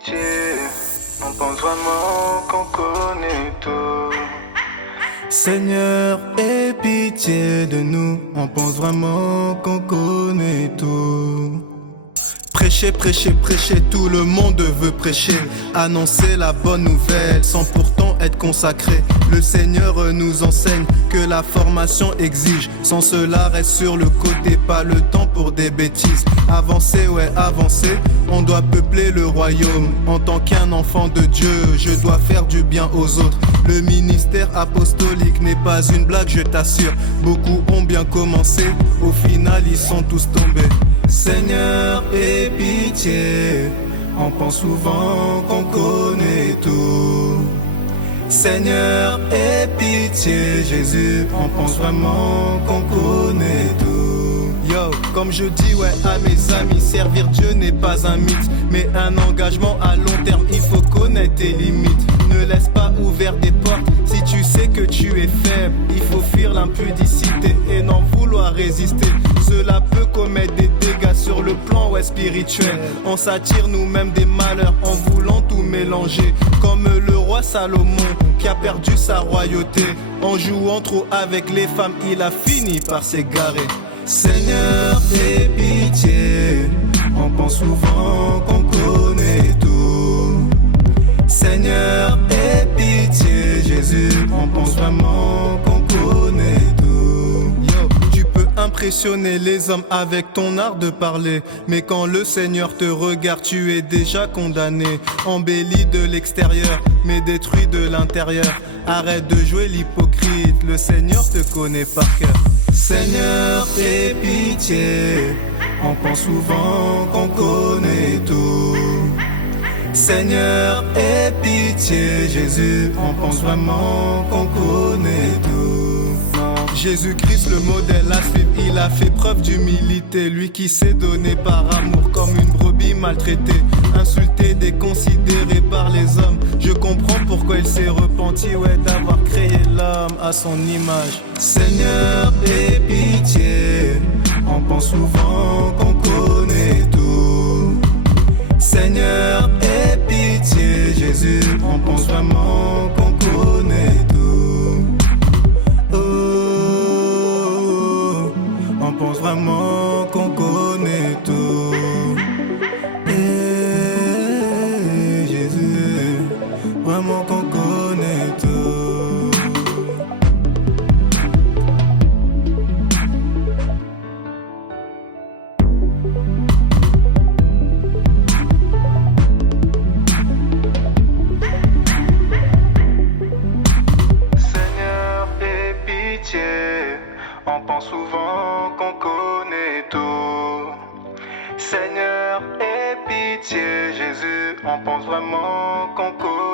pitié, on pense vraiment qu'on connaît tout. Seigneur, aie pitié de nous, on pense vraiment qu'on connaît tout. Prêcher, prêcher, prêcher, tout le monde veut prêcher. Annoncer la bonne nouvelle sans pourtant être consacré. Le Seigneur nous enseigne que la formation exige. Sans cela reste sur le côté, pas le temps pour des bêtises. Avancer, ouais, avancer, on doit peupler le royaume. En tant qu'un enfant de Dieu, je dois faire du bien aux autres. Le ministère apostolique n'est pas une blague, je t'assure. Beaucoup ont bien commencé, au final ils sont tous tombés. Seigneur, aie pitié, on pense souvent qu'on connaît tout. Seigneur, aie pitié, Jésus, on pense vraiment qu'on connaît tout. Yo, comme je dis ouais à mes amis, servir Dieu n'est pas un mythe, mais un engagement à long terme, il faut connaître tes limites. Ne laisse pas ouvert des portes, si tu sais que tu es faible, il faut fuir l'impudicité et n'en vouloir résister. Cela peut commettre des dégâts sur le plan ouais, spirituel. On s'attire nous-mêmes des malheurs en voulant tout mélanger. Comme le roi Salomon qui a perdu sa royauté. En jouant trop avec les femmes, il a fini par s'égarer. Seigneur, aie pitié, on pense souvent qu'on connaît tout. Seigneur, aie pitié, Jésus, on pense vraiment qu'on connaît tout. Yo, tu peux impressionner les hommes avec ton art de parler, mais quand le Seigneur te regarde, tu es déjà condamné. Embelli de l'extérieur, mais détruit de l'intérieur. Arrête de jouer l'hypocrite, le Seigneur te connaît par cœur. Seigneur, aie pitié, on pense souvent qu'on connaît tout. Seigneur, aie pitié, Jésus, on pense vraiment qu'on connaît tout. Jésus-Christ, le modèle à suivre, il a fait preuve d'humilité. Lui qui s'est donné par amour comme une brebis maltraitée. Insulté, déconsidéré par les hommes. Je comprends pourquoi il s'est repenti, ouais, d'avoir créé l'homme à son image. Seigneur, aie pitié, on pense souvent qu'on connaît tout. Seigneur, aie pitié, Jésus, on pense vraiment qu'on connaît tout. Oh, on pense vraiment qu'on connaît tout. Et Jésus, vraiment qu'on connaît tout. On pense souvent qu'on connaît tout. Seigneur, aie pitié, Jésus, on pense vraiment qu'on connaît tout.